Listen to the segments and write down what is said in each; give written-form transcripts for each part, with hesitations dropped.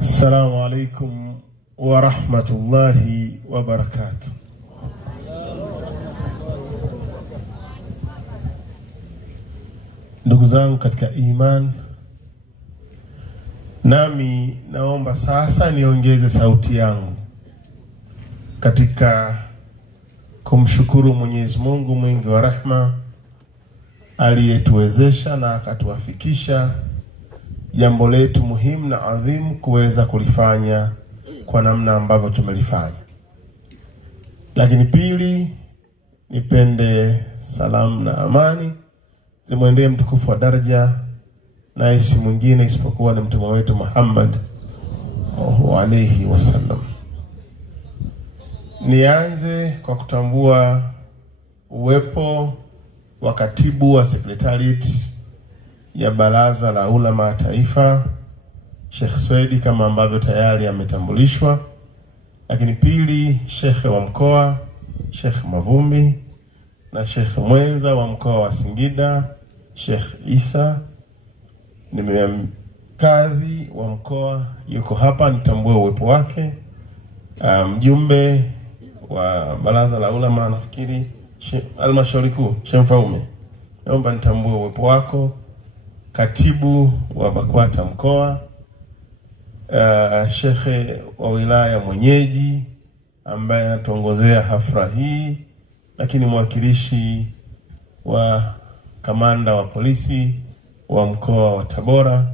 Assalamu alaikum wa rahmatullahi wa barakatuh. Ndugu zangu katika iman, nami naomba sasa niongeze sauti yangu katika kumshukuru Mwenyezi Mungu mwingi wa rehema aliyetuwezesha na akatuwafikisha jambo letu muhimu na adhimu kuweza kulifanya kwa namna ambavyo tumelifanya. Lakini pili, nipende salamu na amani zimwendee mtukufu wa daraja na isi mwingine isipokuwa ni mtume wetu Muhammad alayhi wasallam. Nianze kwa kutambua uwepo wa katibu wa Secretariat ya Baraza la Ulama Taifa, Sheikh Swedi, kama ambavyo tayari ametambulishwa. Lakini pili, Sheikh wa mkoa, Sheikh Mavumbi, na Sheikh mwenza wa mkoa wa Singida, Sheikh Isa. Kadhi wa mkoa yuko hapa, nitambue uwepo wake. Mjumbe wa Baraza la Ulama, nafikiri Halmashauri Kuu, Sheikh Mfaume, naomba nitambue uwepo wako. Katibu wa BAKWATA mkoa, shekhe wa wilaya mwenyeji ambaye anatuongozea hafla hii, lakini mwakilishi wa kamanda wa polisi wa mkoa wa Tabora,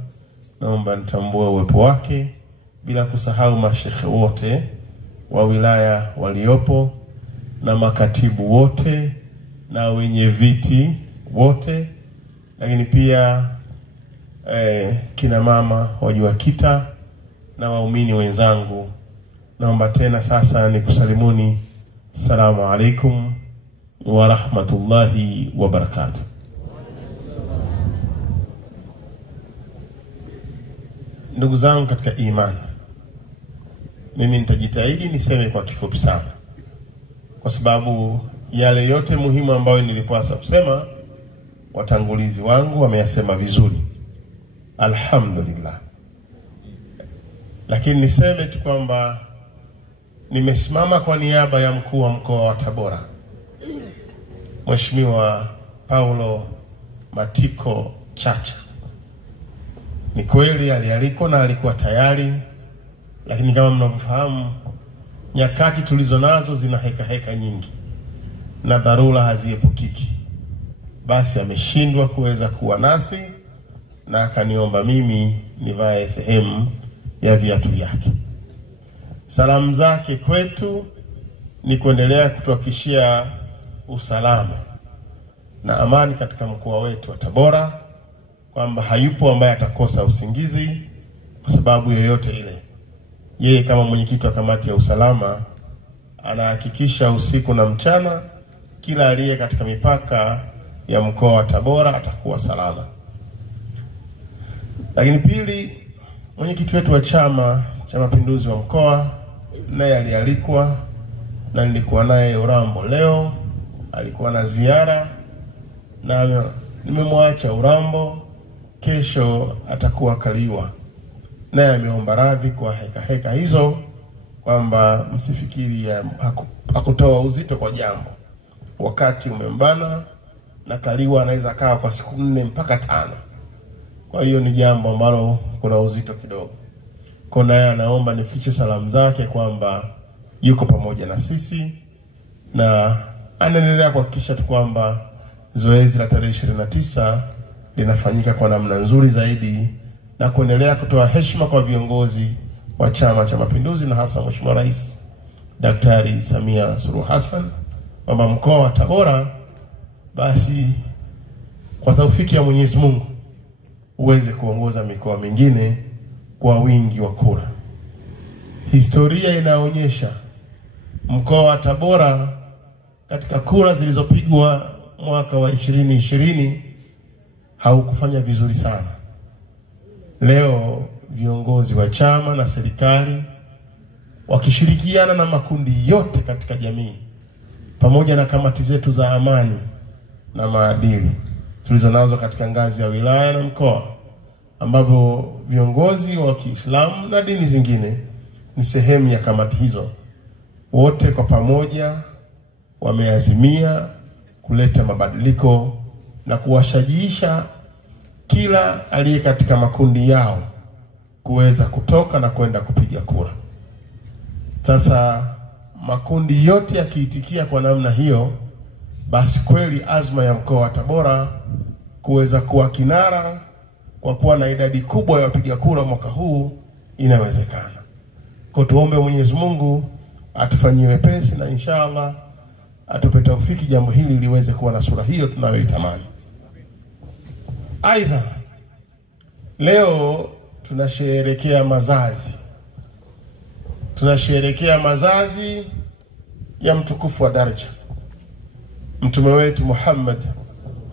naomba nitambue uwepo wake, bila kusahau mashekhe wote wa wilaya waliopo na makatibu wote na wenye viti wote, lakini pia kina mama wajuakita na waumini wenzangu. Naomba tena sasa nikusalimuni, salamu alaikum wa rahmatullahi wa barakatuh. Ndugu zangu katika imani, mimi nitajitahidi niseme kwa kifupi sana, kwa sababu yale yote muhimu ambayo nilipaswa kusema watangulizi wangu wameyasema vizuri, alhamdulillah. Lakini niseme tu kwamba nimesimama kwa niaba ya mkuu wa mkoa wa Tabora, Mheshimiwa Paulo Matiko Chacha. Ni kweli alialikwa na alikuwa tayari, lakini kama mnavyofahamu nyakati tulizo nazo zina heka nyingi na dharura haziepukiki. Basi ameshindwa kuweza kuwa nasi na akaniomba mimi nivae sehemu ya viatu vyake. Salamu zake kwetu ni kuendelea kutuhakikishia usalama na amani katika mkoa wetu wa Tabora, kwamba hayupo ambaye atakosa usingizi kwa sababu yoyote ile. Yeye kama mwenyekiti wa kamati ya usalama anahakikisha usiku na mchana kila aliye katika mipaka ya mkoa wa Tabora atakuwa salama. Lakini pili, mwenyekiti wetu wa Chama cha Mapinduzi wa mkoa naye alialikwa na nilikuwa naye Urambo leo, alikuwa na ziara na nimemwacha Urambo, kesho atakuwa Kaliwa. Naye ameomba radhi kwa heka hizo, kwamba msifikiri hakutoa uzito kwa jambo, wakati umembana na Kaliwa anaweza kaa kwa siku 4 mpaka 5. Kwa hiyo ni jambo ambalo kuna uzito kidogo. Kwa naye anaomba nifiche salamu zake kwamba yuko pamoja na sisi na anaendelea kuhakikisha tu kwamba zoezi la tarehe 29 linafanyika kwa namna nzuri zaidi, na kuendelea kutoa heshima kwa viongozi wa Chama cha Mapinduzi na hasa Mheshimiwa Rais Daktari Samia Suluhu Hassan, kwamba mkoa wa Tabora basi kwa taufiki ya Mwenyezi Mungu uweze kuongoza mikoa mingine kwa wingi wa kura. Historia inaonyesha mkoa wa Tabora katika kura zilizopigwa mwaka wa 2020 haukufanya vizuri sana. Leo viongozi wa chama na serikali wakishirikiana na makundi yote katika jamii pamoja na kamati zetu za amani na maadili tulizonazo katika ngazi ya wilaya na mkoa, ambapo viongozi wa Kiislamu na dini zingine ni sehemu ya kamati hizo. Wote kwa pamoja wameazimia kuleta mabadiliko na kuwashajiisha kila aliye katika makundi yao kuweza kutoka na kwenda kupiga kura. Sasa makundi yote yakiitikia kwa namna hiyo, basi kweli azma ya mkoa wa Tabora kuweza kuwa kinara kwa kuwa na idadi kubwa ya wapiga kura mwaka huu inawezekana. Kwa tuombe Mwenyezi Mungu atufanyie wepesi na inshallah atupe taufiki jambo hili liweze kuwa na sura hiyo tunayoitamani. Aidha, leo tunasherehekea mazazi. Tunasherehekea mazazi ya mtukufu wa daraja, mtume wetu Muhammad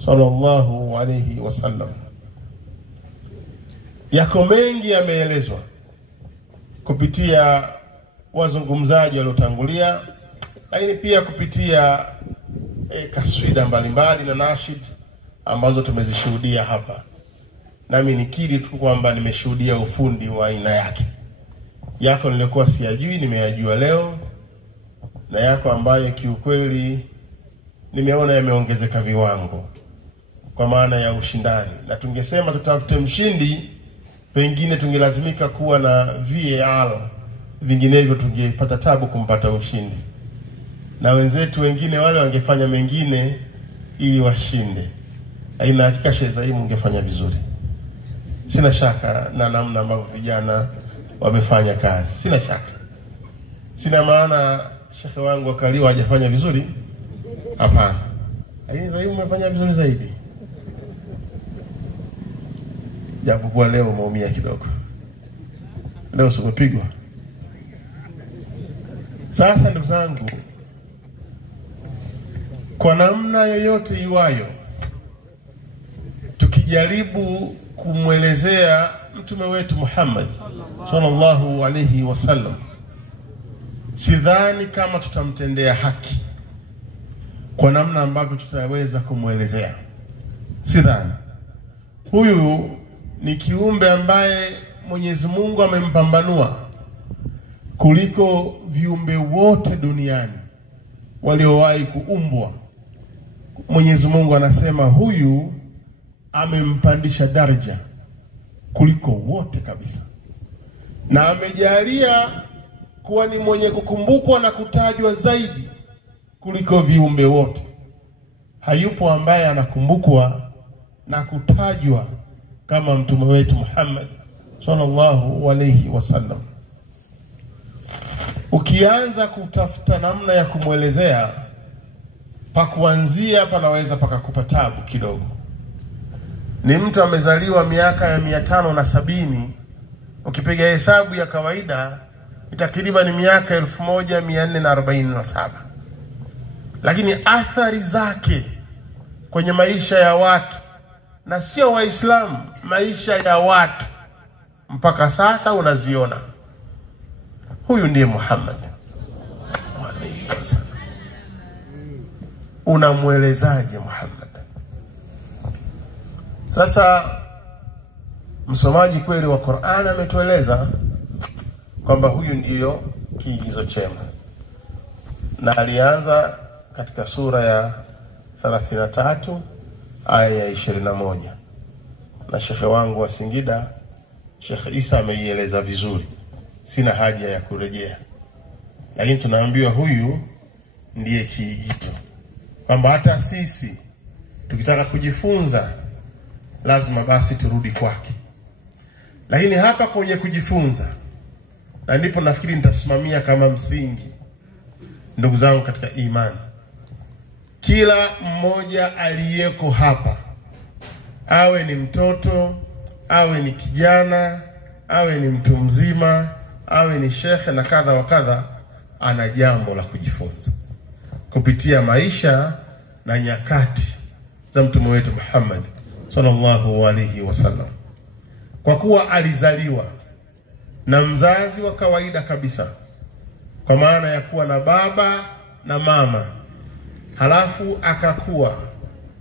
sallallahu alayhi wasallam. Yako mengi yameelezwa kupitia wazungumzaji waliotangulia, lakini pia kupitia kaswida mbalimbali na nashid ambazo tumezishuhudia hapa. Nami nikiri tu kwamba nimeshuhudia ufundi wa aina yake. Yako nilikuwa siyajui, nimeyajua leo, na yako ambayo kiukweli nimeona yameongezeka viwango kwa maana ya ushindani. Na tungesema tutafute mshindi, pengine tungelazimika kuwa na VAR, vinginevyo tungepata tabu kumpata mshindi, na wenzetu wengine wale wangefanya mengine ili washinde. Haina hakika Sheikh Zaimu ungefanya vizuri. Sina shaka na namna ambavyo vijana wamefanya kazi, sina shaka. Sina maana Sheikh wangu akaliwa hajafanya vizuri, hapana. Lakini Zaimu umefanya vizuri zaidi. Japo kwa leo umeumia kidogo. Leo sumepigwa. Sasa ndugu zangu, kwa namna yoyote iwayo, tukijaribu kumwelezea mtume wetu Muhammad sallallahu alayhi wasallam, sidhani kama tutamtendea haki kwa namna ambavyo tutaweza kumwelezea. Sidhani. Huyu ni kiumbe ambaye Mwenyezi Mungu amempambanua kuliko viumbe wote duniani waliowahi kuumbwa. Mwenyezi Mungu anasema huyu amempandisha daraja kuliko wote kabisa, na amejalia kuwa ni mwenye kukumbukwa na kutajwa zaidi kuliko viumbe wote. Hayupo ambaye anakumbukwa na kutajwa kama mtume wetu Muhammad sallallahu alayhi wasallam. Ukianza kutafuta namna ya kumwelezea, pa kuanzia panaweza pakakupa tabu kidogo. Ni mtu amezaliwa miaka ya 570, ukipiga hesabu ya kawaida takriban miaka 1447. Lakini athari zake kwenye maisha ya watu, na sio Waislamu, maisha ya watu mpaka sasa unaziona. Huyu ndiye Muhammad alayhi wasallam. Unamwelezaje Muhammad? Sasa msomaji kweli wa Qur'an ametueleza kwamba huyu ndiyo kiigizo chema, na alianza katika sura ya 33 aya ya 21, na shekhe wangu wa Singida Sheikh Isa ameieleza vizuri, sina haja ya kurejea. Lakini tunaambiwa huyu ndiye kiigizo, kwamba hata sisi tukitaka kujifunza lazima basi turudi kwake. Lakini hapa kwenye kujifunza, na ndipo nafikiri nitasimamia kama msingi, ndugu zangu katika imani, kila mmoja aliyeko hapa, awe ni mtoto, awe ni kijana, awe ni mtu mzima, awe ni shekhe na kadha wa kadha, ana jambo la kujifunza kupitia maisha na nyakati za mtume wetu Muhammad sallallahu alayhi wasallam. Kwa kuwa alizaliwa na mzazi wa kawaida kabisa, kwa maana ya kuwa na baba na mama, halafu akakua,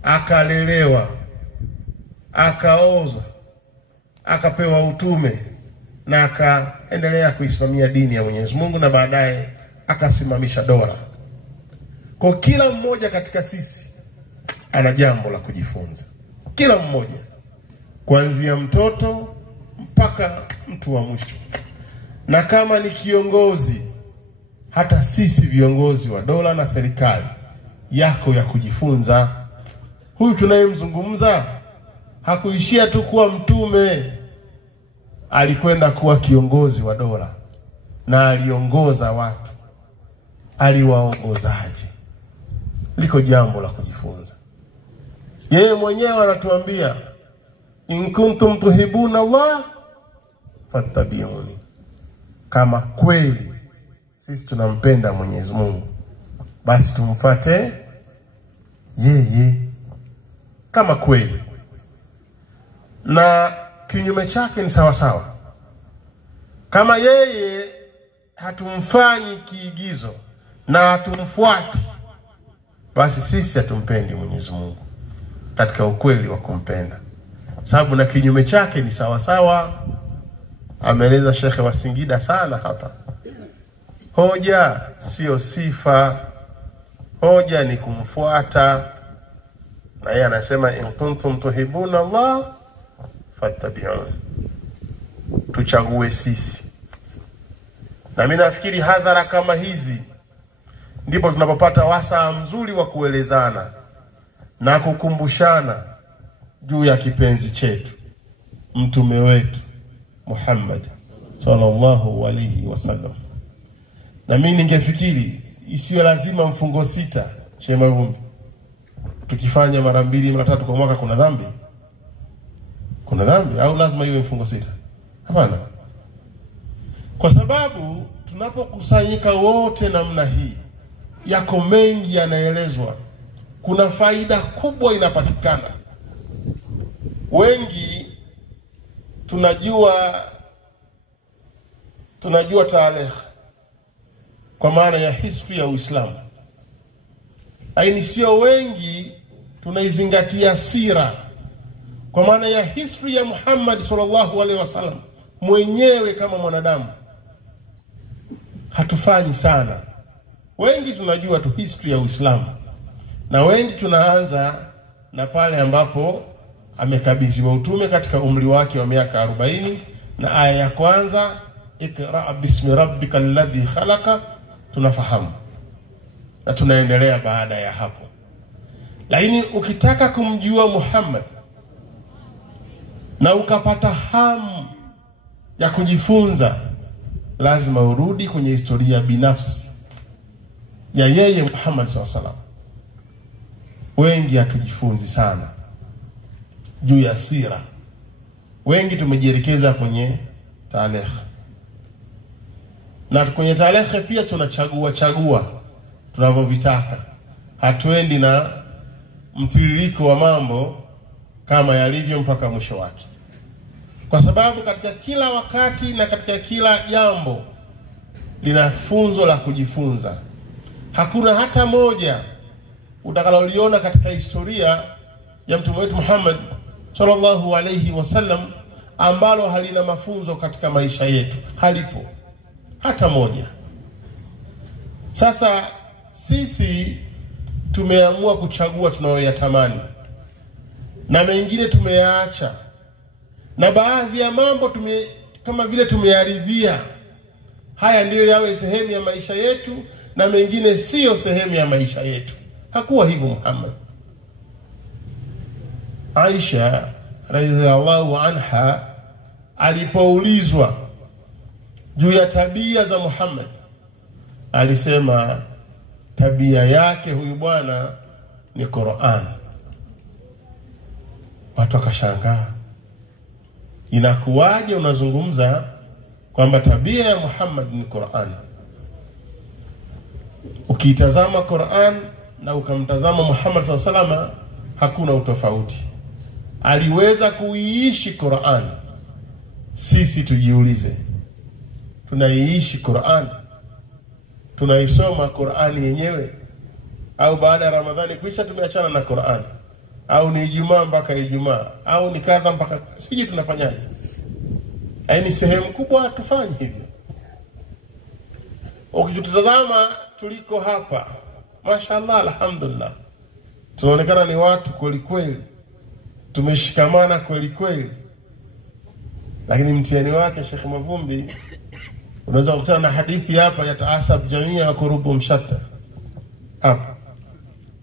akalelewa, akaoza, akapewa utume na akaendelea kuisimamia dini ya Mwenyezi Mungu, na baadaye akasimamisha dola. Kwa kila mmoja katika sisi ana jambo la kujifunza, kila mmoja, kuanzia mtoto mpaka mtu wa mwisho. Na kama ni kiongozi, hata sisi viongozi wa dola na serikali, yako ya kujifunza. Huyu tunayemzungumza hakuishia tu kuwa mtume, alikwenda kuwa kiongozi wa dola na aliongoza watu. Aliwaongozaje? Liko jambo la kujifunza. Yeye mwenyewe anatuambia, in kuntum tuhibuna Allah fattabi'uni. Kama kweli sisi tunampenda Mwenyezi Mungu, basi tumfuate yeye kama kweli. Na kinyume chake ni sawa sawa. Kama yeye hatumfanyi kiigizo na hatumfuati, basi sisi hatumpendi Mwenyezi Mungu katika ukweli wa kumpenda. Sababu na kinyume chake ni sawa sawa. Ameeleza Shekhe wa Singida sana hapa. Hoja sio sifa, hoja ni kumfuata. Na yeye anasema, in kuntum tuhibuna Allah fattabi'un. Tuchague sisi. Na mimi nafikiri hadhara kama hizi ndipo tunapopata wasaa mzuri wa kuelezana na kukumbushana juu ya kipenzi chetu, mtume wetu Muhammad sallallahu alayhi wasallam. Na mimi ningefikiri isiwe lazima mfungo 6, Sheikh Mavumbi. Tukifanya mara 2 mara 3 kwa mwaka kuna dhambi? Kuna dhambi au lazima iwe mfungo 6? Hapana. Kwa sababu tunapokusanyika wote namna hii, yako mengi yanaelezwa. Kuna faida kubwa inapatikana. Wengi tunajua tarehe kwa maana ya history ya Uislamu. Lakini sio wengi tunaizingatia sira kwa maana ya history ya Muhammad sallallahu alaihi wasallam mwenyewe kama mwanadamu. Hatufanyi sana. Wengi tunajua tu history ya Uislamu, na wengi tunaanza na pale ambapo amekabidhiwa utume katika umri wake wa miaka 40, na aya ya kwanza, ikra bismi rabbikal ladhi khalaqa, tunafahamu na tunaendelea baada ya hapo. Lakini ukitaka kumjua Muhammad na ukapata hamu ya kujifunza, lazima urudi kwenye historia binafsi ya yeye Muhammad sallallahu alaihi wasallam. Wengi hatujifunzi sana juu ya sira. Wengi tumejielekeza kwenye tarehe. Na kwenye tarehe pia tunachagua tunavyovitaka. Hatuendi na mtiririko wa mambo kama yalivyo mpaka mwisho wake. Kwa sababu katika kila wakati na katika kila jambo lina funzo la kujifunza. Hakuna hata moja utakaloliona katika historia ya mtume wetu Muhammad sallallahu alayhi wasallam ambalo halina mafunzo katika maisha yetu. Halipo hata moja. Sasa sisi tumeamua kuchagua tunayoyatamani, na mengine tumeyaacha, na baadhi ya mambo kama vile tumeyaridhia. Haya ndiyo yawe sehemu ya maisha yetu, na mengine sio sehemu ya maisha yetu. Hakuwa hivyo Muhammad. Aisha radhiallahu anha alipoulizwa juu ya tabia za Muhammad, alisema tabia yake huyu bwana ni Qur'an. Watu wakashangaa, inakuwaje unazungumza kwamba tabia ya Muhammad ni Qur'an? Ukitazama Qur'an na ukamtazama Muhammad sallallahu alaihi wasallam, hakuna utofauti. Aliweza kuiishi Qur'an. Sisi tujiulize, tunaiishi Qur'an? Tunaisoma Qur'ani yenyewe? Au baada ya Ramadhani kuisha tumeachana na Qur'an? Au ni Ijumaa mpaka Ijumaa? Au ni kadha mpaka siji tunafanyaje? Yaani sehemu kubwa tufanye hivyo. Ukitutazama tuliko hapa, mashaallah, alhamdulillah, tunaonekana ni watu kweli kweli, tumeshikamana kweli kweli. Lakini mtihani wake Sheikh Mavumbi, unaweza kukutana na hadithi hapa ya taasab jamia wa kurubu mshatta. Hapa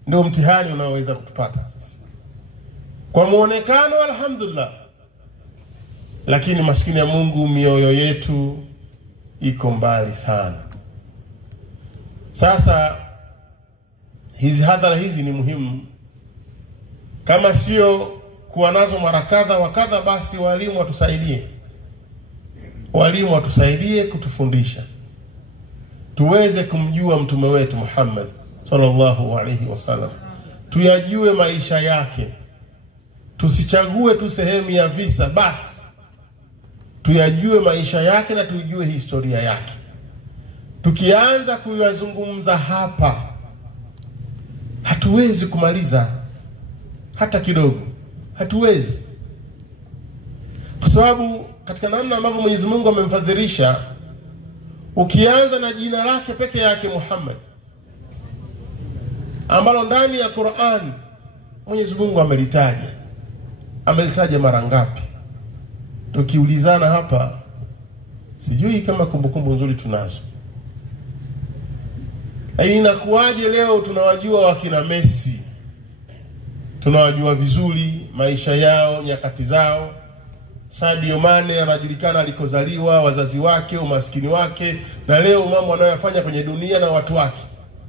ndio mtihani unaoweza kutupata sisi. Kwa muonekano alhamdulillah, lakini maskini ya Mungu mioyo yetu iko mbali sana. Sasa hizi hadhara hizi ni muhimu. Kama sio kuwa nazo mara kadha wa kadha, basi walimu watusaidie. Walimu watusaidie kutufundisha, tuweze kumjua mtume wetu Muhammad sallallahu alaihi wasallam, tuyajue maisha yake. Tusichague tu sehemu ya visa basi, tuyajue maisha yake na tujue historia yake. Tukianza kuyazungumza hapa, hatuwezi kumaliza hata kidogo, hatuwezi. Kwa sababu katika namna ambavyo Mwenyezi Mungu amemfadhilisha, ukianza na jina lake peke yake Muhammad, ambalo ndani ya Qur'an Mwenyezi Mungu amelitaja mara ngapi? Tukiulizana hapa, sijui kama kumbukumbu nzuri tunazo. Inakuwaje leo tunawajua wakina Messi, tunawajua vizuri maisha yao, nyakati zao. Sadio Mane anajulikana alikozaliwa, wazazi wake, umaskini wake, na leo mambo anayofanya kwenye dunia na watu wake.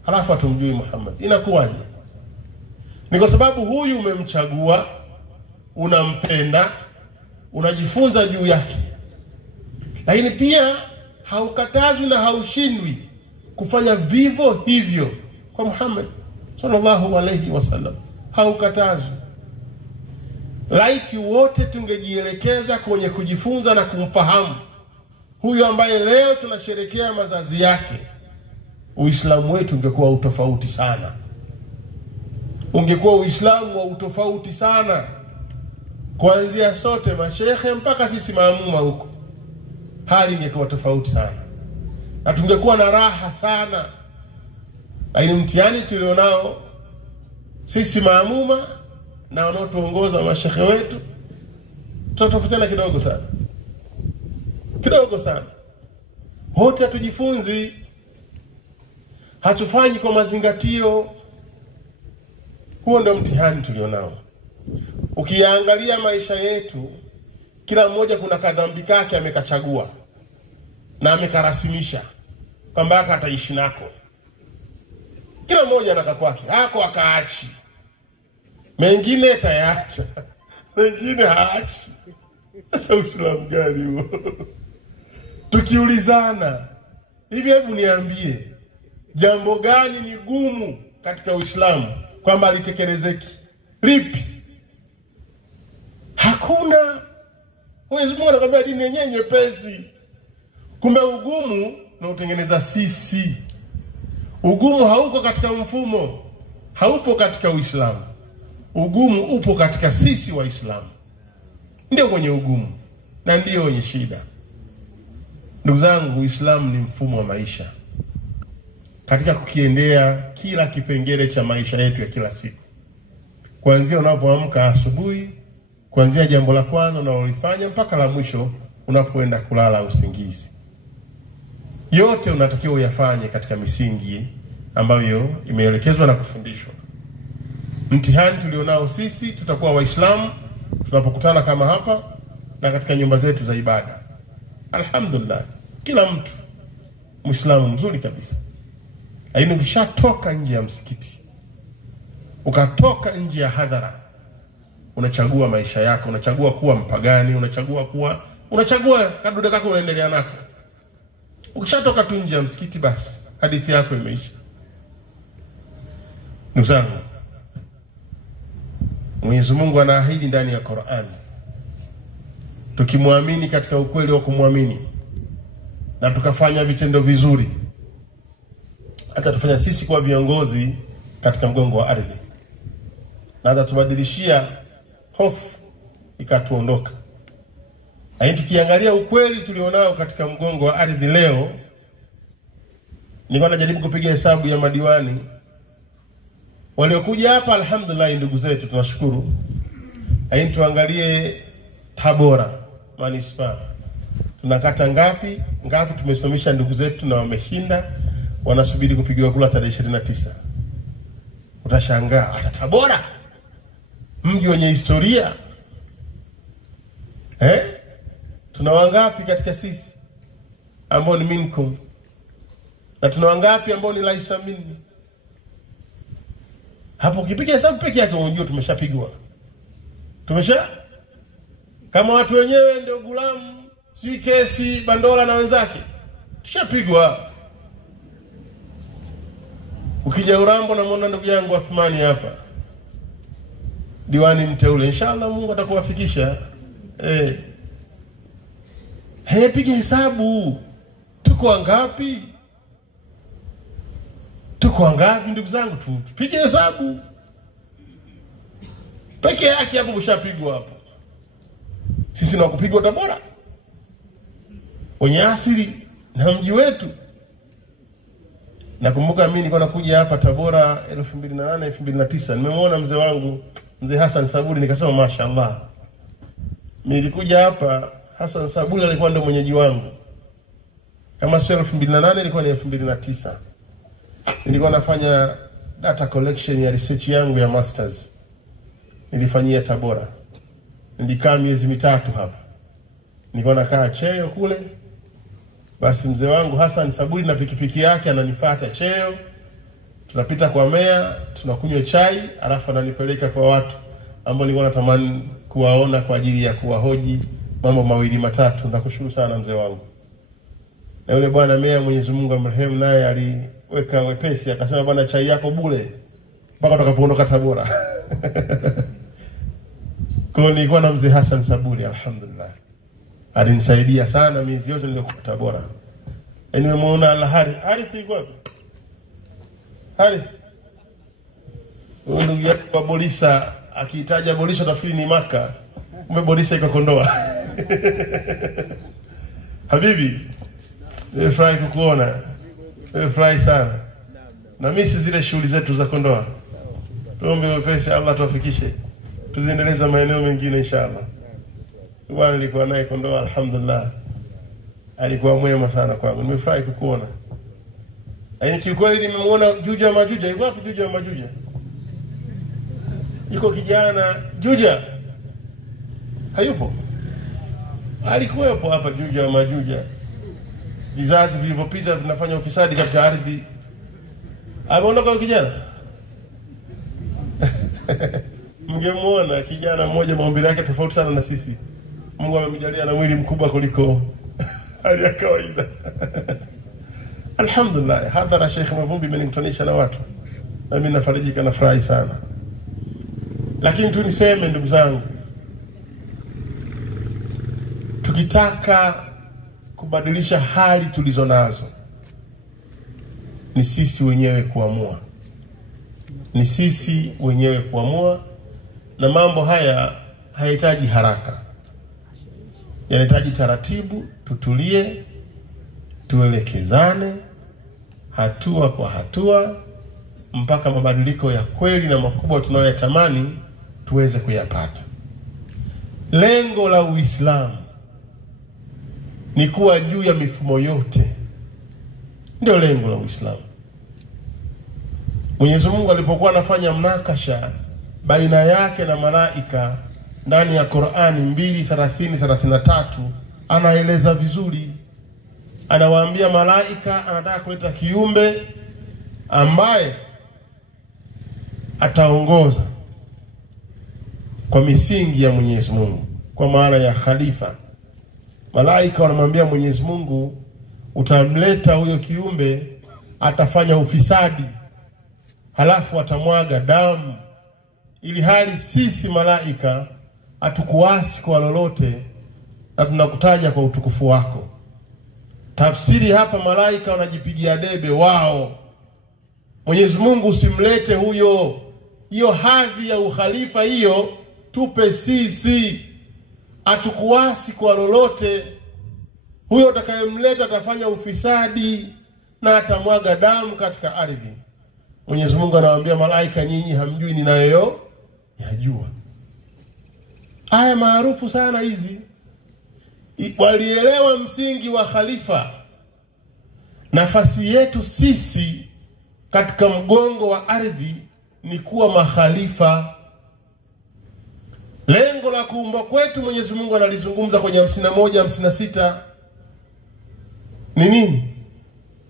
Halafu hatumjui Muhammad. Inakuwaje? Ni kwa sababu huyu umemchagua, unampenda, unajifunza juu yake. Lakini pia haukatazwi na haushindwi kufanya vivyo hivyo kwa Muhammad sallallahu alaihi wasallam. Haukatazwi. Laiti wote tungejielekeza kwenye kujifunza na kumfahamu huyu ambaye leo tunasherehekea mazazi yake, Uislamu wetu ungekuwa utofauti sana. Ungekuwa Uislamu wa utofauti sana. Kuanzia sote mashehe mpaka sisi maamuma huko, hali ingekuwa tofauti sana. Na tungekuwa na raha sana. Lakini mtihani tulionao sisi maamuma na wanaotuongoza mashehe wetu, tutatofautiana kidogo sana. Kidogo sana. Wote hatujifunzi, hatufanyi kwa mazingatio. Huo ndio mtihani tulionao. Ukiangalia maisha yetu, kila mmoja kuna kadhambi kake amekachagua na amekarasimisha kwamba ataishi nako. Kila mmoja anaka kwake, hako akaachi. Mengine tayaacha, mengine haachi. Sasa Uislamu gani huo? Tukiulizana, hivi hebu niambie, jambo gani ni gumu katika Uislamu kwamba litekelezeki? Lipi? Hakuna. Mwenyezi Mungu anakuambia dini yenyewe nyepesi. Kumbe ugumu na utengeneza sisi. Ugumu hauko katika mfumo, haupo katika Uislamu. Ugumu upo katika sisi Waislamu. Ndio kwenye ugumu na ndio wenye shida. Ndugu zangu, Uislamu ni mfumo wa maisha. Katika kukiendea kila kipengele cha maisha yetu ya kila siku. Kuanzia unapoamka asubuhi, kuanzia jambo la kwanza unalolifanya mpaka la mwisho unapoenda kulala usingizi. Yote unatakiwa uyafanye katika misingi ambayo imeelekezwa na kufundishwa. Mtihani tulionao sisi, tutakuwa Waislamu tunapokutana kama hapa na katika nyumba zetu za ibada. Alhamdulillah, kila mtu Muislamu mzuri kabisa. Lakini ukishatoka nje ya msikiti, ukatoka nje ya hadhara, unachagua maisha yako, unachagua kuwa mpagani, unachagua kadude kako unaendelea nako. Ukishatoka tu nje ya msikiti, basi hadithi yako imeisha. Ndugu zangu, Mwenyezi Mungu anaahidi ndani ya Qur'an, tukimwamini katika ukweli wa kumwamini na tukafanya vitendo vizuri, atatufanya sisi kuwa viongozi katika mgongo wa ardhi, na atatubadilishia hofu ikatuondoka. Lakini tukiangalia ukweli tulionao katika mgongo wa ardhi leo, nilikuwa najaribu kupiga hesabu ya madiwani waliokuja hapa. Alhamdulillah, ndugu zetu, tunashukuru. Lakini tuangalie Tabora Manispaa, tunakata ngapi tumesimamisha ndugu zetu na wameshinda, wanasubiri kupigiwa kula tarehe 29. Utashangaa, hata Tabora, mji wenye historia, tuna wangapi katika sisi ambao ni minkum, na tuna wangapi ambao ni laisa minni? Hapo ukipiga hesabu peke yake unajua tumeshapigwa. Kama watu wenyewe ndio Gulamu, sijui Kesi, Bandola na wenzake, tushapigwa. Ukija Urambo na muona ndugu yangu Athmani hapa, diwani mteule, inshallah Mungu atakuwafikisha. Piga hesabu, tuko wangapi? Ndugu zangu, tupige hesabu. Peke yake hapo mshapigwa hapo. Sisi na kupigwa Tabora, wenye asili na mji wetu. Nakumbuka mimi nilikuwa nakuja hapa Tabora 2008 2009, nimemwona mzee wangu mzee Hassan Saburi, nikasema mashaallah. Nilikuja hapa, Hassan Saburi alikuwa ndo mwenyeji wangu. Kama sio 2008 ilikuwa ni 2009. Nilikuwa nafanya data collection ya research yangu ya masters, nilifanyia Tabora. Nilikaa miezi 3 hapa. Nilikuwa nakaa Cheo kule. Basi mzee wangu Hassan Saburi na pikipiki yake ananifuata Cheo. Tunapita kwa Mea, tunakunywa chai, alafu ananipeleka kwa watu ambao nilikuwa natamani kuwaona kwa ajili ya kuwahoji mambo mawili matatu. Nakushukuru sana mzee wangu. Na yule bwana Mea, Mwenyezi Mungu amrehemu, naye aliweka wepesi, akasema bwana, chai yako bure mpaka tutakapoondoka Tabora. Kwa nilikuwa na mzee Hassan Saburi, alhamdulillah. Alinisaidia sana miezi yote nilikuwa Tabora. Nimemuona Harith yuko wapi? Harith. Ndugu yangu wa Bolisa, akitaja Bolisa tafikiri ni Maka. Kumbe Bolisa iko Kondoa. Habibi, nimefurahi kukuona. Nimefurahi sana. Na mimi zile shughuli zetu za Kondoa. Tuombe wepesi Allah tuwafikishe. Tuziendeleza maeneo mengine inshallah. Bwana nilikuwa naye Kondoa, alhamdulillah. Alikuwa mwema sana kwangu. Nimefurahi kukuona. Lakini kiukweli nimemuona Juja Majuja. Yuko wapi Juja Majuja? Yuko kijana Juja? Hayupo? Alikuwepo hapa Juja Majuja. Vizazi vilivyopita vinafanya ufisadi katika ardhi. Ameondoka kijana? Mngemuona kijana mmoja, maumbile yake tofauti sana na sisi. Mungu amemjalia na mwili mkubwa kuliko hali ya kawaida. Alhamdulillah, hadhara Sheikh Mavumbi imenikutanisha na watu. Na mimi nafarijika na furahi sana. Lakini tu niseme ndugu zangu, tukitaka kubadilisha hali tulizo nazo, ni sisi wenyewe kuamua. Ni sisi wenyewe kuamua, na mambo haya hayahitaji haraka. Yanahitaji taratibu, tutulie, tuelekezane hatua kwa hatua mpaka mabadiliko ya kweli na makubwa tunayoyatamani tuweze kuyapata. Lengo la Uislamu ni kuwa juu ya mifumo yote. Ndio lengo la Uislamu. Mwenyezi Mungu alipokuwa anafanya mnakasha baina yake na malaika ndani ya Qur'ani 2:30-33, anaeleza vizuri. Anawaambia malaika anataka kuleta kiumbe ambaye ataongoza kwa misingi ya Mwenyezi Mungu, kwa maana ya khalifa. Malaika wanamwambia Mwenyezi Mungu, utamleta huyo kiumbe, atafanya ufisadi, halafu atamwaga damu, ili hali sisi malaika hatukuasi kwa lolote na tunakutaja kwa utukufu wako. Tafsiri hapa, malaika wanajipigia debe wao. Mwenyezi Mungu, usimlete huyo. Hiyo hadhi ya ukhalifa hiyo tupe sisi. hatukuasi kwa lolote. Huyo utakayemleta atafanya ufisadi na atamwaga damu katika ardhi. Mwenyezi Mungu anawaambia malaika, nyinyi hamjui ninayo yajua. Aya maarufu sana hizi. Walielewa msingi wa khalifa. Nafasi yetu sisi katika mgongo wa ardhi ni kuwa makhalifa. Lengo la kuumba kwetu Mwenyezi Mungu analizungumza kwenye 51-56. Ni nini?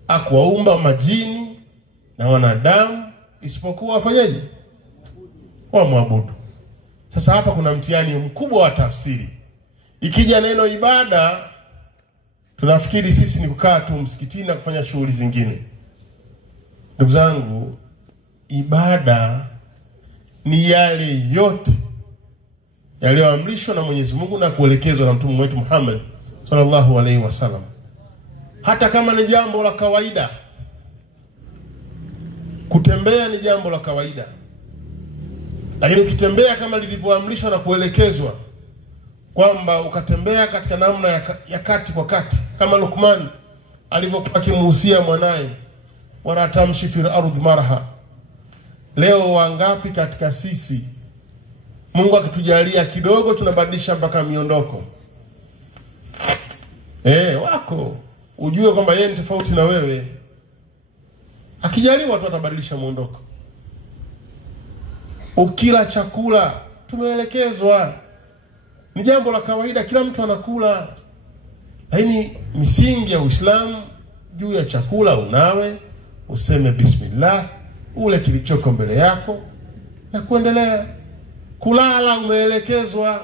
Akuwaumba majini na wanadamu isipokuwa wafanyaje? Wamwabudu. Sasa hapa kuna mtihani mkubwa wa tafsiri. Ikija neno ibada, tunafikiri sisi ni kukaa tu msikitini na kufanya shughuli zingine. Ndugu zangu, ibada ni yale yote yaliyoamrishwa na Mwenyezi Mungu na kuelekezwa na Mtume wetu Muhammad sallallahu alaihi wasallam. Hata kama ni jambo la kawaida. Kutembea ni jambo la kawaida. Lakini ukitembea kama lilivyoamrishwa na kuelekezwa, kwamba ukatembea katika namna ya kati kwa kati, kama Luqman alivyokuwa akimuhusia mwanae, wala tamshi fil ardhi marha. Leo wangapi katika sisi Mungu akitujalia kidogo tunabadilisha mpaka miondoko? Wako ujue kwamba yeye ni tofauti na wewe. Akijaliwa tu atabadilisha muondoko. Ukila chakula tumeelekezwa, ni jambo la kawaida, kila mtu anakula. Lakini misingi ya Uislamu juu ya chakula, unawe, useme bismillah, ule kilichoko mbele yako na kuendelea. Kulala umeelekezwa,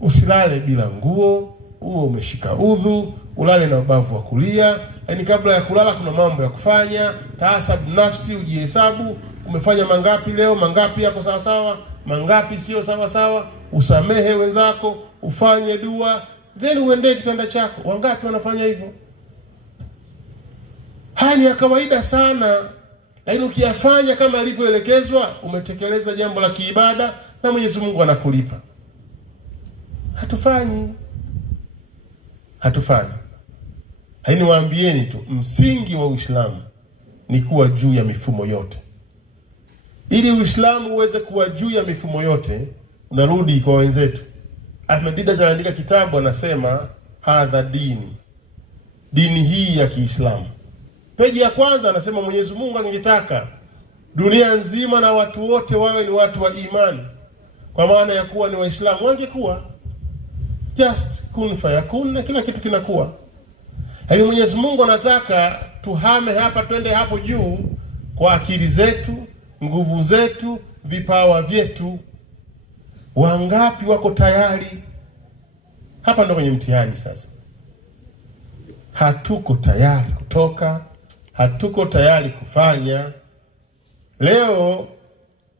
usilale bila nguo, uwe umeshika udhu, ulale na ubavu wa kulia. Yaani kabla ya kulala kuna mambo ya kufanya, tahasab nafsi, ujihesabu umefanya mangapi leo, mangapi yako sawa sawa, mangapi sio sawa sawa, usamehe wenzako, ufanye dua, then uende kitanda chako. Wangapi wanafanya hivyo? Haya ni ya kawaida sana. Lakini ukiyafanya kama alivyoelekezwa, umetekeleza jambo la kiibada na Mwenyezi Mungu anakulipa. Hatufanyi. Lakini waambieni tu, msingi wa Uislamu ni kuwa juu ya mifumo yote. Ili Uislamu uweze kuwa juu ya mifumo yote, unarudi kwa wenzetu. Ahmed Didat anaandika kitabu, anasema hadha dini hii ya Kiislamu. Peji ya kwanza anasema Mwenyezi Mungu angetaka dunia nzima na watu wote wawe ni watu wa imani, kwa maana ya kuwa ni Waislamu, wangekuwa just kun fayakun na kila kitu kinakuwa. Yaani Mwenyezi Mungu anataka tuhame hapa twende hapo juu kwa akili zetu, nguvu zetu, vipawa vyetu. Wangapi wako tayari? Hapa ndo kwenye mtihani sasa. Hatuko tayari kutoka, hatuko tayari kufanya. Leo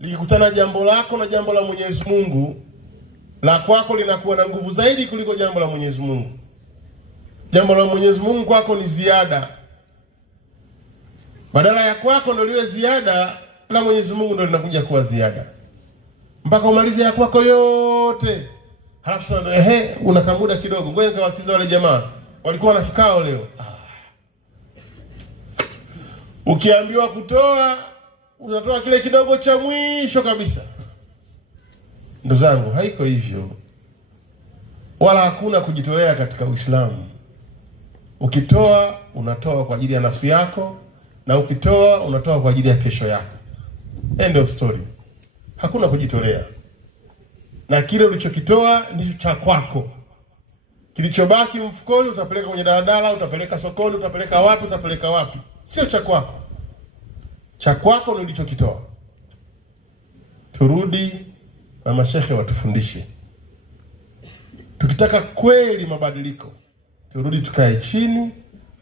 likikutana jambo lako na jambo la Mwenyezi Mungu, la kwako linakuwa na nguvu zaidi kuliko jambo la Mwenyezi Mungu. Jambo la Mwenyezi Mungu kwako ni ziada. Badala ya kwako ndio liwe ziada, la Mwenyezi Mungu ndio linakuja kuwa ziada. Mpaka umalize ya kwako yote. Halafu sasa unakamuda kidogo. Ngoja nikawasikiza wale jamaa. Walikuwa na kikao leo. Ukiambiwa kutoa, unatoa kile kidogo cha mwisho kabisa. Ndugu zangu, haiko hivyo. Wala hakuna kujitolea katika Uislamu. Ukitoa, unatoa kwa ajili ya nafsi yako, na ukitoa, unatoa kwa ajili ya kesho yako. End of story. Hakuna kujitolea. Na kile ulichokitoa ndicho cha kwako. Kilichobaki mfukoni utapeleka kwenye daladala, utapeleka sokoni, utapeleka wapi? Sio cha kwako. Cha kwako ndio ulichokitoa. Turudi na mashehe watufundishe. Tukitaka kweli mabadiliko, turudi tukae chini,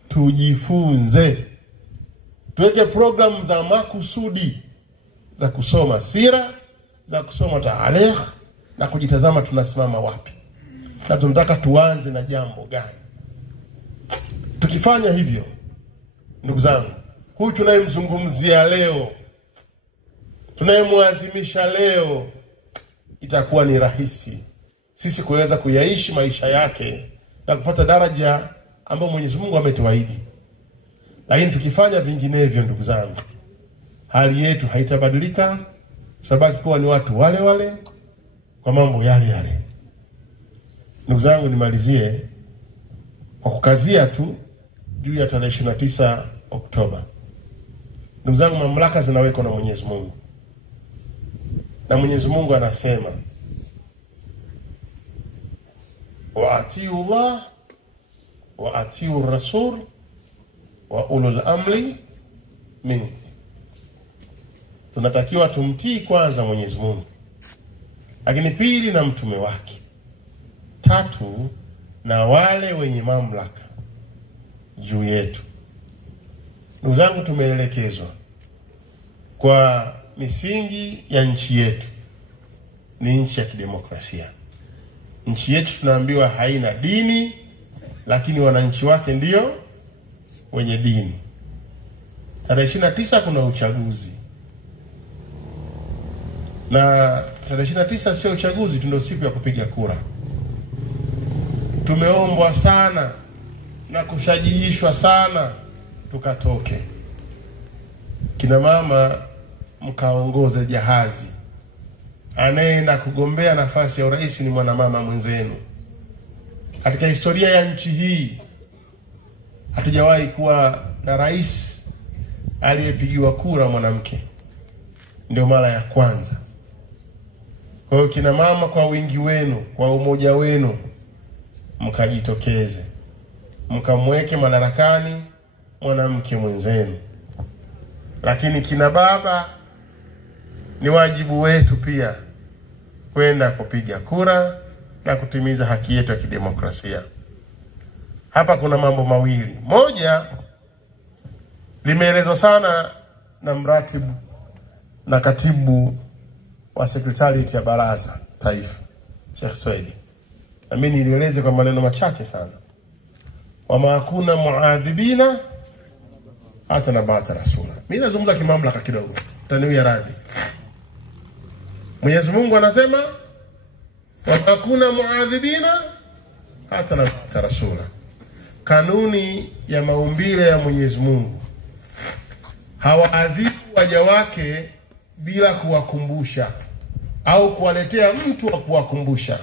tujifunze. Tuweke programu za makusudi za kusoma sira, za kusoma taarikh na kujitazama tunasimama wapi. Na tunataka tuanze na jambo gani? Tukifanya hivyo, ndugu zangu, huyu tunayemzungumzia leo, tunayemwazimisha leo, itakuwa ni rahisi sisi kuweza kuyaishi maisha yake na kupata daraja ambayo Mwenyezi Mungu ametuahidi. Lakini tukifanya vinginevyo, ndugu zangu, hali yetu haitabadilika, tutabaki kuwa ni watu wale wale kwa mambo yale yale. Ndugu zangu, nimalizie kwa kukazia tu juu ya tarehe 29 Oktoba. Ndugu zangu, mamlaka zinawekwa na Mwenyezi Mungu. Na Mwenyezi Mungu anasema, wa atiu Allah wa atiu Rasul wa ulul amri minkum. Tunatakiwa tumtii kwanza Mwenyezi Mungu, lakini pili na mtume wake, tatu na wale wenye mamlaka juu yetu. Ndugu zangu, tumeelekezwa kwa misingi ya nchi yetu ni nchi ya kidemokrasia. Nchi yetu tunaambiwa haina dini, lakini wananchi wake ndio wenye dini. Tarehe 29 kuna uchaguzi. Na tarehe 29 sio uchaguzi, ndio siku ya kupiga kura. Tumeombwa sana na kushajiishwa sana tukatoke. Kina mama, mkaongoze jahazi. Anayeenda kugombea nafasi ya urais ni mwanamama mwenzenu. Katika historia ya nchi hii hatujawahi kuwa na rais aliyepigiwa kura mwanamke. Ndio mara ya kwanza. Kwa hiyo kina mama, kwa wingi wenu, kwa umoja wenu, mkajitokeze, mkamweke madarakani mwanamke mwenzenu. Lakini kina baba, ni wajibu wetu pia kwenda kupiga kura na kutimiza haki yetu ya kidemokrasia. Hapa kuna mambo mawili. Moja, limeelezwa sana na mratibu na katibu wa Secretariat ya Baraza Taifa, Sheikh Swedi. Na mimi nilieleze kwa maneno machache sana. Wama hakuna muadhibina hata na ba'da rasula. Mimi nazungumza kimamlaka kidogo, taniwia radhi. Mwenyezi Mungu anasema, wama hakuna muadhibina hata na ba'da rasula. Kanuni ya maumbile ya Mwenyezi Mungu, hawaadhibu waja wake bila kuwakumbusha au kuwaletea mtu wa kuwakumbusha.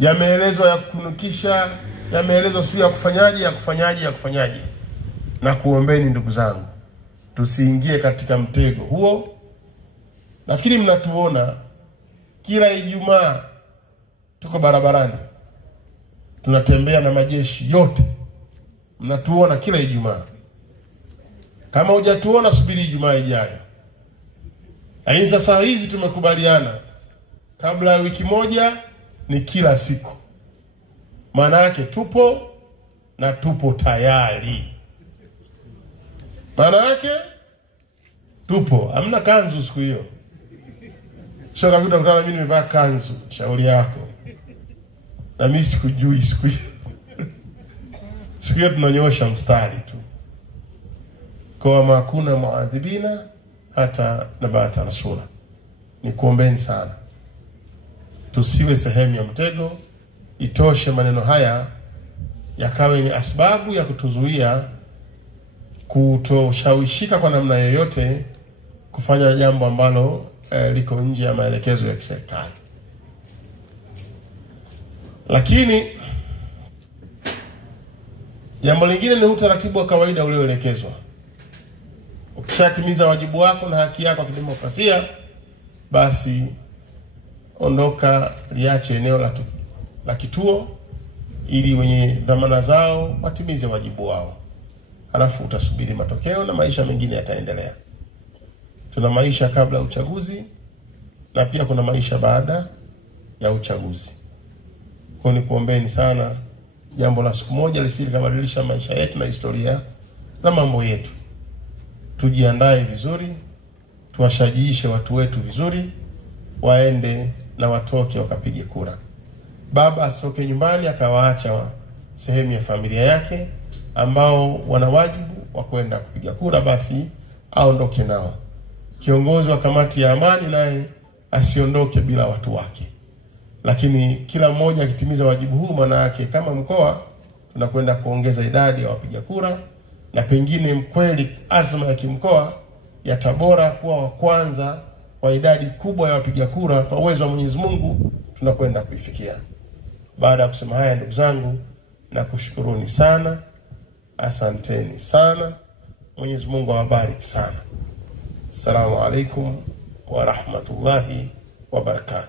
Yameelezwa ya kunukisha, yameelezwa sio ya kufanyaje. Na kuombeni ndugu zangu, tusiingie katika mtego huo. Nafikiri mnatuona kila Ijumaa tuko barabarani, tunatembea na majeshi yote. Mnatuona kila Ijumaa. Kama hujatuona, subiri Ijumaa ijayo. Lakini sasa hizi tumekubaliana kabla ya wiki moja ni kila siku. Maana yake tupo na tupo tayari. Maana yake tupo. Hamna kanzu siku hiyo. Sio kama utakutana mimi nimevaa kanzu, shauri yako. Na mimi sikujui siku hiyo. Siku hiyo tunanyosha mstari tu. Kwa hakuna muadhibina hata na ba'da rasula. Ni kuombeni sana, tusiwe sehemu ya mtego. Itoshe maneno haya yakawe ni asbabu ya kutuzuia kutoshawishika kwa namna yoyote kufanya jambo ambalo liko nje ya maelekezo ya kiserikali. Lakini jambo lingine ni utaratibu wa kawaida ulioelekezwa. Ukishatimiza wajibu wako na haki yako ya kidemokrasia, basi ondoka, liache eneo la kituo ili wenye dhamana zao watimize wajibu wao. Halafu utasubiri matokeo na maisha mengine yataendelea. Tuna maisha kabla ya uchaguzi na pia kuna maisha baada ya uchaguzi. Kwa ni kuombeni sana, jambo la siku moja lisije kubadilisha maisha yetu na historia na mambo yetu. Tujiandae vizuri, tuwashajiishe watu wetu vizuri, waende na watoke wakapige kura. Baba asitoke nyumbani akawaacha sehemu ya familia yake ambao wana wajibu wa kwenda kupiga kura, basi aondoke nao. Kiongozi wa kamati ya amani naye asiondoke bila watu wake. lakini kila mmoja akitimiza wajibu huu, maana yake kama mkoa tunakwenda kuongeza idadi ya wapiga kura, na pengine mkweli azma ya kimkoa ya Tabora kuwa wa kwanza kwa idadi kubwa ya wapiga kura, kwa uwezo wa Mwenyezi Mungu tunakwenda kuifikia. Baada ya kusema haya, ndugu zangu, na kushukuruni sana, asanteni sana, Mwenyezi Mungu awabariki sana. Assalamu alaikum wa rahmatullahi wa barakatuh.